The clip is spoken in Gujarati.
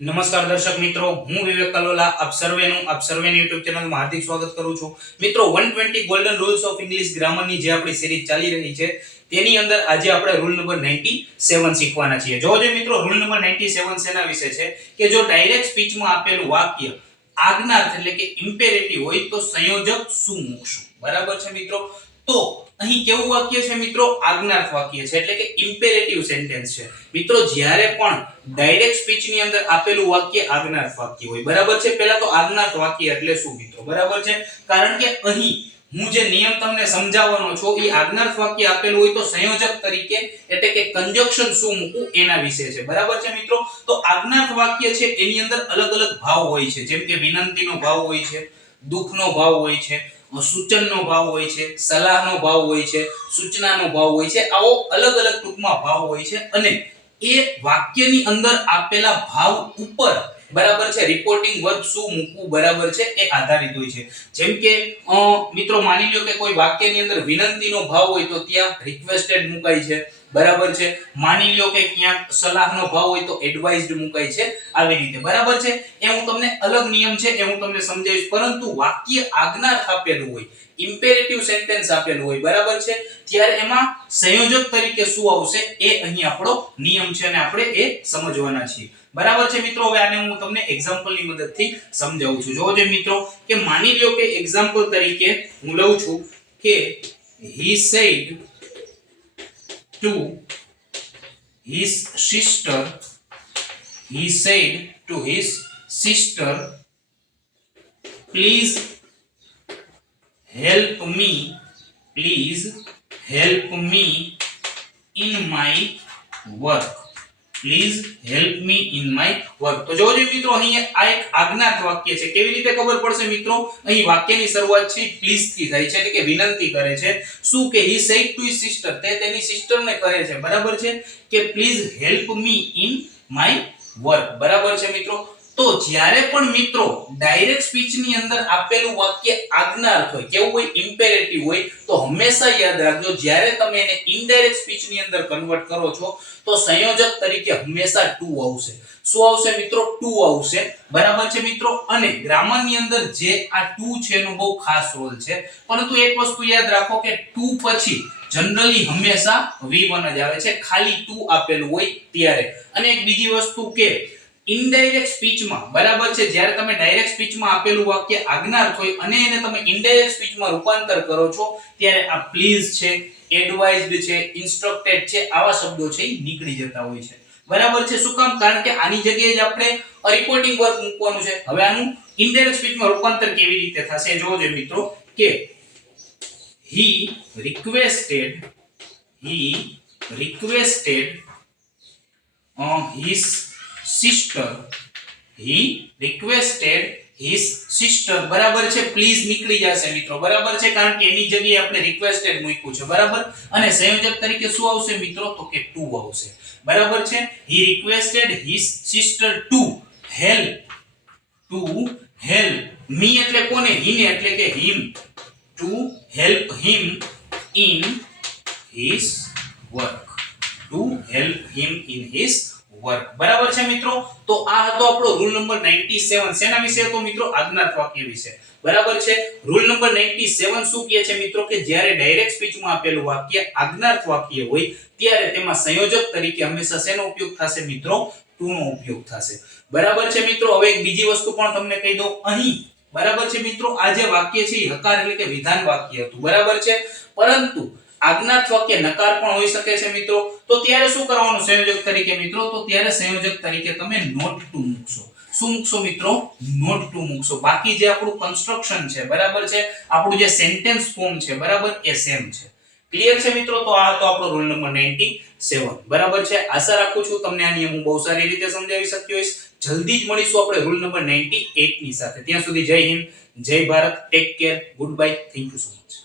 નમસ્કાર દર્શક મિત્રો, હું વિવેક કલોલા આપ સર્વેની યુટ્યુબ ચેનલમાં હાર્દિક સ્વાગત કરું છું. મિત્રો 120 ગોલ્ડન રૂલ્સ ઓફ ઇંગ્લિશ ગ્રામરની જે આપણી સિરીઝ ચાલી રહી છે તેની અંદર આજે આપણે રૂલ નંબર 97 શીખવાના છીએ. જોજો મિત્રો, રૂલ નંબર 97 શેના વિશે છે કે જો ડાયરેક્ટ સ્પીચમાં આપેલું વાક્ય આજ્ઞાર્થ એટલે કે ઇમ્પેરેટિવ હોય તો સંયોજક શું મૂકશું. બરાબર છે મિત્રો? તો અહીં કેવું વાક્ય છે મિત્રો? આજ્ઞાર્થ વાક્ય છે એટલે કે ઇમ્પેરેટિવ સેન્ટેન્સ છે. મિત્રો જ્યારે પણ ડાયરેક્ટ સ્પીચ ની અંદર આપેલું વાક્ય આજ્ઞાર્થ વાક્ય હોય, બરાબર છે? પહેલા તો આજ્ઞાર્થ વાક્ય એટલે શું મિત્રો? બરાબર છે? કારણ કે અહીં હું જે નિયમ તમને સમજાવવાનો છું એ આજ્ઞાર્થ વાક્ય આપેલું હોય તો સંયોજક તરીકે એટલે કે કંજક્શન શું મૂકવું એના વિશે છે. બરાબર છે મિત્રો? તો આજ્ઞાર્થ વાક્ય છે એની અંદર અલગ અલગ ભાવ હોય છે, જેમ કે વિનંતીનો ભાવ હોય છે, દુઃખનો ભાવ હોય છે, સૂચનનો ભાવ હોય છે, સલાહનો ભાવ હોય છે, સૂચનાનો ભાવ હોય છે. આવો અલગ અલગ ટૂંકમાં ભાવ હોય છે અને એ વાક્યની અંદર આપેલા ભાવ ઉપર, બરાબર છે, રિપોર્ટિંગ વર્બ શું મૂકવું, બરાબર છે, એ આધારિત હોય છે. જેમ કે મિત્રો માની લ્યો કે કોઈ વાક્યની અંદર વિનંતીનો ભાવ હોય તો ત્યાં રિક્વેસ્ટેડ મુકાય છે. બરાબર છે? માની લ્યો કે ક્યાંક સલાહનો ભાવ હોય તો એડવાઇઝડ મુકાય છે. આવી રીતે, બરાબર છે? એ હું તમને અલગ નિયમ છે એ હું તમને સમજાવીશ, પરંતુ વાક્ય આજ્ઞાર્થ આપેલું હોય, ઇમ્પેરેટિવ સેન્ટેન્સ આપેલું હોય, બરાબર છે, ત્યારે એમાં સંયોજક તરીકે શું આવશે એ અહીં આપણો નિયમ છે અને આપણે એ સમજવાના છીએ. બરાબર છે મિત્રો? હવે આને હું તમને એક્ઝામ્પલ ની મદદથી સમજાવું છું. જોજો મિત્રો કે માની લ્યો કે એક્ઝામ્પલ તરીકે હું લઉં છું કે he said to his sister, he said to his sister, please help me, please help me in my work, please help me in my work. તો જોજો મિત્રો, અહીં આ એક આજ્ઞાર્થ વાક્ય છે. કેવી રીતે ખબર પડશે મિત્રો? અહીં વાક્યની શરૂઆત છે પ્લીઝ થી થાય છે એટલે કે વિનંતી કરે છે. શું કે he said to his sister, તે તેની સિસ્ટરને કહે છે, બરાબર છે, કે please help me in my work. બરાબર છે મિત્રો? તો જ્યારે પણ મિત્રો ડાયરેક્ટ સ્પીચ ની અંદર આપેલું વાક્ય આજ્ઞાર્થ હોય, કેવું હોય? ઇમ્પેરેટિવ હોય, તો હંમેશા યાદ રાખજો જ્યારે તમે એને ઇનડાયરેક્ટ સ્પીચ ની અંદર કન્વર્ટ કરો છો તો સંયોજક તરીકે હંમેશા ટુ આવશે. શું આવશે મિત્રો? ટુ આવશે. બરાબર છે મિત્રો? અને ગ્રામર ની અંદર જે આ ટુ છે એનો બહુ ખાસ રોલ છે, પરંતુ એક વસ્તુ યાદ રાખો કે ટુ પછી જનરલી હંમેશા V1 જ આવે છે, ખાલી ટુ આપેલું હોય ત્યારે. અને એક બીજી વસ્તુ કે ઇનડાયરેક્ટ સ્પીચમાં, બરાબર છે, જ્યારે તમે ડાયરેક્ટ સ્પીચમાં આપેલું વાક્ય આજ્ઞાર્થ હોય અને એને તમે ઇનડાયરેક્ટ સ્પીચમાં રૂપાંતર કરો છો ત્યારે આ પ્લીઝ છે, એડવાઇઝડ છે, ઇન્સ્ટ્રક્ટેડ છે, આવા શબ્દો છે એ નીકળી જતા હોય છે. બરાબર છે? શું કામ? કારણ કે આની જગ્યાએ જ આપણે રિપોર્ટિંગ વર્બ મૂકવાનું છે. હવે આનું ઇનડાયરેક્ટ સ્પીચમાં રૂપાંતર કેવી રીતે થશે જોજો મિત્રો કે he requested his sister, he requested his sister, બરાબર છે, પ્લીઝ નીકળી જશે મિત્રો. બરાબર છે? કારણ કે એની જગ્યાએ આપણે રિક્વેસ્ટેડ મૂક્યું છે. બરાબર? અને સંયોજક તરીકે શું આવશે મિત્રો? તો કે ટુ આવશે. બરાબર છે? he requested his sister to help me એટલે કોને? him એટલે કે him, to help him in his work, to help him in his work. બરાબર છે મિત્રો? તો આ હતો આપણો રૂલ નંબર 97. શેના વિશે હતો મિત્રો? આજ્ઞાર્થ વાક્ય વિશે. બરાબર છે? રૂલ નંબર 97 શું કહે છે મિત્રો? કે જ્યારે ડાયરેક્ટ સ્પીચમાં આપેલું વાક્ય આજ્ઞાર્થ વાક્ય હોય ત્યારે તેમાં સંયોજક તરીકે હંમેશા શેનો ઉપયોગ થશે મિત્રો? ટુ નો ઉપયોગ થશે. બરાબર છે મિત્રો? હવે એક બીજી વસ્તુ પણ તમને કહી દઉં અહીં, બરાબર છે મિત્રો, આ જે વાક્ય છે એ હકાર એટલે કે વિધાન વાક્ય હતું. બરાબર છે? પરંતુ આજ્ઞાર્થ વાક્ય નકાર પણ હોઈ શકે છે મિત્રો. તો ત્યારે શું કરવાનું સંયોજક તરીકે મિત્રો? તો ત્યારે સંયોજક તરીકે તમે નોટ ટુ મૂકશો. શું મૂકશો મિત્રો? નોટ ટુ મૂકશો. બાકી જે આપણું કન્સ્ટ્રક્શન છે, બરાબર છે, આપણું જે સેન્ટેન્સ ફોર્મ છે, બરાબર, એ સેમ છે. ક્લિયર છે મિત્રો? તો આ હતો આપણો રૂલ નંબર 97. બરાબર છે? આશા રાખું છું તમને આ નિયમ હું બહુ સારી રીતે સમજાવી શક્યો હોઈશ. જલ્દી જ મળીશું આપણે રૂલ નંબર 98 ની સાથે. ત્યાં સુધી જય હિન્દ, જય Bharat, take care, good bye, thank you so much.